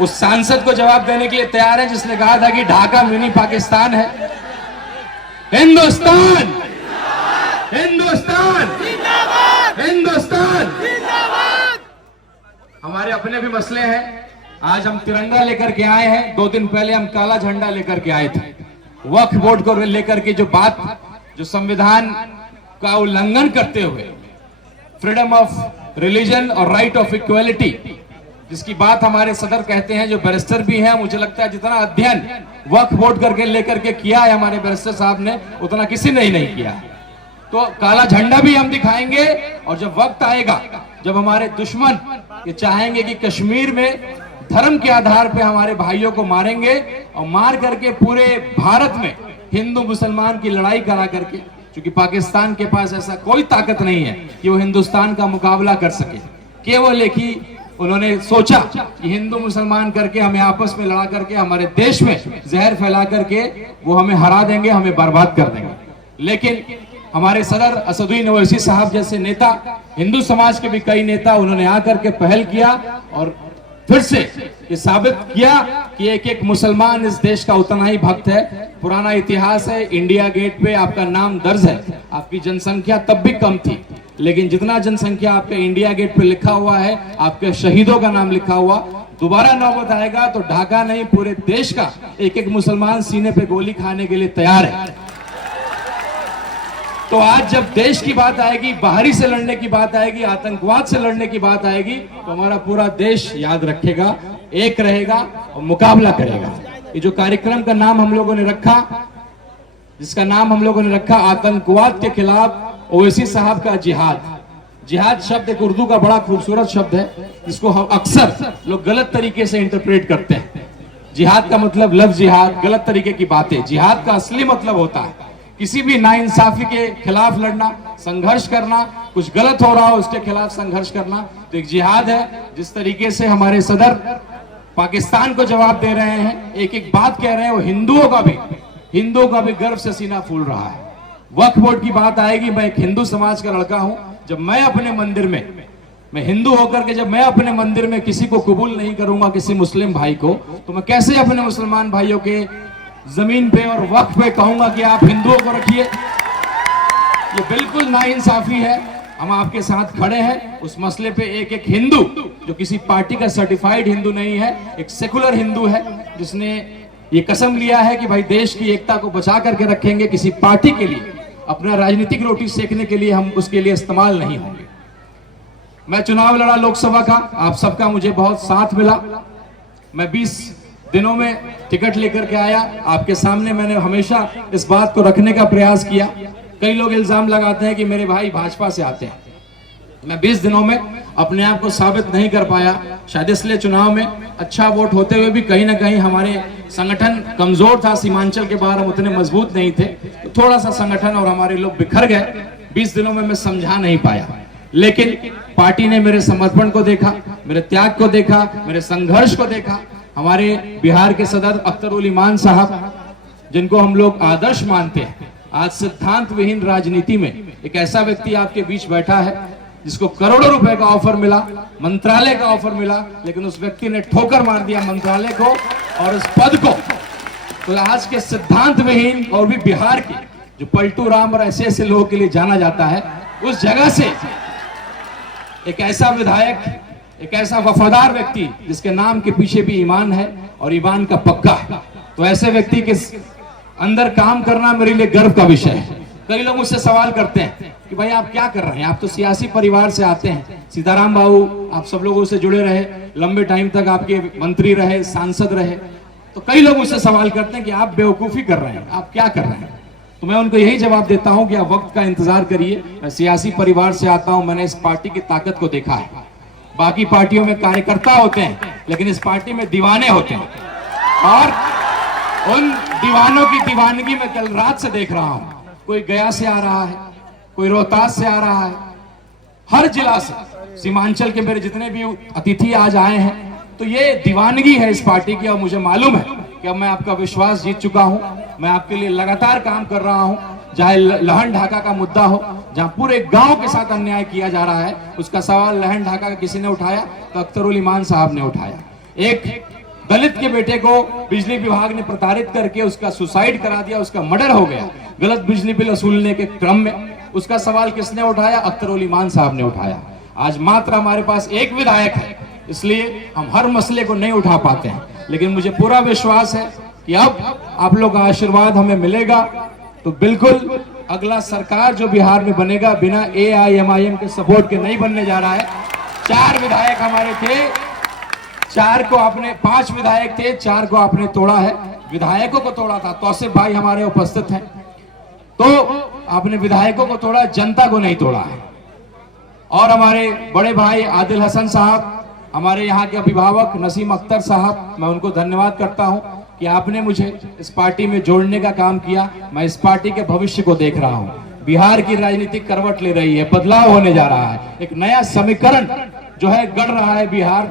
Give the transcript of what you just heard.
उस सांसद को जवाब देने के लिए तैयार है जिसने कहा था कि ढाका मिनी पाकिस्तान है। हिंदुस्तान हिंदुस्तान हिंदुस्तान। हमारे अपने भी मसले हैं। आज हम तिरंगा लेकर के आए हैं, 2 दिन पहले हम काला झंडा लेकर के आए थे। वक्फ बोर्ड को लेकर के जो संविधान का उल्लंघन करते हुए फ्रीडम ऑफ रिलीजन और राइट ऑफ इक्वलिटी जिसकी बात हमारे सदर कहते हैं, जो बैरिस्टर भी हैं, मुझे लगता है जितना अध्ययन वक्फ बोर्ड करके लेकर के किया है हमारे बैरिस्टर साहब ने, उतना किसी ने ही नहीं किया। तो काला झंडा भी हम दिखाएंगे और जब वक्त आएगा, जब हमारे दुश्मन ये चाहेंगे कि कश्मीर में धर्म के आधार पे हमारे भाइयों को मारेंगे और मार करके पूरे भारत में हिंदू मुसलमान की लड़ाई करा करके, क्योंकि पाकिस्तान के पास ऐसा कोई ताकत नहीं है कि वो हिंदुस्तान का मुकाबला कर सके। केवल एक ही उन्होंने सोचा कि हिंदू मुसलमान करके हमें आपस में लड़ा करके हमारे देश में जहर फैला करके वो हमें हरा देंगे, हमें बर्बाद कर देंगे। लेकिन हमारे सदर असदुद्दीन ओवैसी साहब जैसे नेता, हिंदू समाज के भी कई नेता, उन्होंने आकर के पहल किया और फिर से ये साबित किया कि एक एक मुसलमान इस देश का उतना ही भक्त है। पुराना इतिहास है, इंडिया गेट पे आपका नाम दर्ज है। आपकी जनसंख्या तब भी कम थी, लेकिन जितना जनसंख्या आपके इंडिया गेट पे लिखा हुआ है, आपके शहीदों का नाम लिखा हुआ, दोबारा नौबत आएगा तो ढाका नहीं पूरे देश का एक एक मुसलमान सीने पे गोली खाने के लिए तैयार है। तो आज जब देश की बात आएगी, बाहरी से लड़ने की बात आएगी, आतंकवाद से लड़ने की बात आएगी, तो हमारा पूरा देश याद रखेगा, एक रहेगा और मुकाबला करेगा। ये जो कार्यक्रम का नाम हम लोगों ने रखा, जिसका नाम हम लोगों ने रखा आतंकवाद के खिलाफ ओवैसी साहब का जिहाद। जिहाद शब्द एक उर्दू का बड़ा खूबसूरत शब्द है, जिसको हम अक्सर लोग गलत तरीके से इंटरप्रेट करते हैं। जिहाद का मतलब लफ्ज जिहाद, गलत तरीके की बातें। जिहाद का असली मतलब होता है किसी भी नाइंसाफी के खिलाफ लड़ना, संघर्ष करना, कुछ गलत हो रहा हो उसके खिलाफ संघर्ष करना। तो एक जिहाद है। जिस तरीके से हमारे सदर पाकिस्तान को जवाब दे रहे हैं, एक एक बात कह रहे हैं, वो हिंदुओं का भी गर्व से सीना फूल रहा है। वक्फ बोर्ड की बात आएगी, मैं एक हिंदू समाज का लड़का हूं। जब मैं अपने मंदिर में, मैं हिंदू होकर के जब मैं अपने मंदिर में किसी को कबूल नहीं करूंगा, किसी मुस्लिम भाई को, तो मैं कैसे अपने मुसलमान भाइयों के जमीन पे और वक्फ पे कहूंगा कि आप हिंदुओं को रखिए? ये बिल्कुल नाइंसाफी है। हम आपके साथ खड़े हैं उस मसले पे। एक एक हिंदू जो किसी पार्टी का सर्टिफाइड हिंदू नहीं है, एक सेकुलर हिंदू है, जिसने ये कसम लिया है कि भाई देश की एकता को बचा करके रखेंगे, किसी पार्टी के लिए, अपना राजनीतिक रोटी सेकने के लिए हम उसके लिए इस्तेमाल नहीं होंगे। मैं चुनाव लड़ा लोकसभा का, आप सबका मुझे बहुत साथ मिला। मैं 20 दिनों में टिकट लेकर के आया। आपके सामने मैंने हमेशा इस बात को रखने का प्रयास किया। कई लोग इल्जाम लगाते हैं कि मेरे भाई भाजपा से आते हैं। मैं 20 दिनों में अपने आप को साबित नहीं कर पाया, शायद इसलिए चुनाव में अच्छा वोट होते हुए भी कहीं ना कहीं हमारे संगठन कमजोर था। सीमांचल के बाहर हम उतने मजबूत नहीं थे, तो थोड़ा सा संगठन और हमारे लोग बिखर गए। 20 दिनों में मैं समझा नहीं पाया, लेकिन पार्टी ने मेरे समर्पण को देखा, मेरे त्याग को देखा, मेरे संघर्ष को देखा। हमारे बिहार के सदर अख्तर उल ईमान साहब, जिनको हम लोग आदर्श मानते हैं, आज सिद्धांत विहीन राजनीति में एक ऐसा व्यक्ति आपके बीच बैठा है जिसको करोड़ों रुपए का ऑफर मिला, मंत्रालय का ऑफर मिला, लेकिन उस व्यक्ति ने ठोकर मार दिया मंत्रालय को और उस पद को। तो आज के सिद्धांत विहीन और भी बिहार के जो पलटू राम और ऐसे ऐसे लोगों के लिए जाना जाता है, उस जगह से एक ऐसा विधायक, एक ऐसा वफादार व्यक्ति जिसके नाम के पीछे भी ईमान है और ईमान का पक्का है, तो ऐसे व्यक्ति के अंदर काम करना मेरे लिए गर्व का विषय है। कई लोग मुझसे सवाल करते हैं कि भाई आप क्या कर रहे हैं, आप तो सियासी परिवार से आते हैं, सीताराम बाबू आप सब लोगों से जुड़े रहे, लंबे टाइम तक आपके मंत्री रहे, सांसद रहे। तो कई लोग मुझसे सवाल करते हैं कि आप बेवकूफी कर रहे हैं, आप क्या कर रहे हैं? तो मैं उनको यही जवाब देता हूं कि आप वक्त का इंतजार करिए। मैं सियासी परिवार से आता हूं, मैंने इस पार्टी की ताकत को देखा है। बाकी पार्टियों में कार्यकर्ता होते हैं, लेकिन इस पार्टी में दीवाने होते हैं, और उन दीवानों की दीवानगी में कल रात से देख रहा हूं। कोई गया से आ रहा है, कोई रोहतास से आ रहा है, हर जिला से, सीमांचल के मेरे जितने भी अतिथि आज आए हैं, तो ये दीवानगी है इस पार्टी की। और मुझे मालूम है कि अब मैं आपका विश्वास जीत चुका हूं। मैं आपके लिए लगातार काम कर रहा हूं, चाहे लहन ढाका का मुद्दा हो, जहां पूरे गांव के साथ अन्याय किया जा रहा है, उसका सवाल लहन ढाका का किसी ने उठाया तो अख्तर उल ईमान साहब ने उठाया। एक दलित के बेटे को बिजली विभाग ने प्रताड़ित करके उसका सुसाइड करा दिया, उसका मर्डर हो गया गलत बिजली बिल वसूलने के क्रम में। उसका सवाल किसने उठाया? अख्तर उल ईमान साहब ने उठाया। आज मात्र हमारे पास एक विधायक है, इसलिए हम हर मसले को नहीं उठा पाते हैं, लेकिन मुझे पूरा विश्वास है कि अब आप लोग का आशीर्वाद हमें मिलेगा तो बिल्कुल अगला सरकार जो बिहार में बनेगा बिना AIMIM के सपोर्ट के नहीं बनने जा रहा है। 4 विधायक हमारे थे, 4 को आपने, 5 विधायक थे, 4 को आपने तोड़ा है। विधायकों को तोड़ा था, तौसीफ भाई हमारे उपस्थित हैं, तो आपने विधायकों को तोड़ा, जनता को नहीं तोड़ा है। और हमारे बड़े भाई आदिल हसन साहब, हमारे यहाँ के अभिभावक नसीम अख्तर साहब, मैं उनको धन्यवाद करता हूँ कि आपने मुझे इस पार्टी में जोड़ने का काम किया। मैं इस पार्टी के भविष्य को देख रहा हूँ। बिहार की राजनीतिक करवट ले रही है, बदलाव होने जा रहा है, एक नया समीकरण जो है गढ़ रहा है बिहार।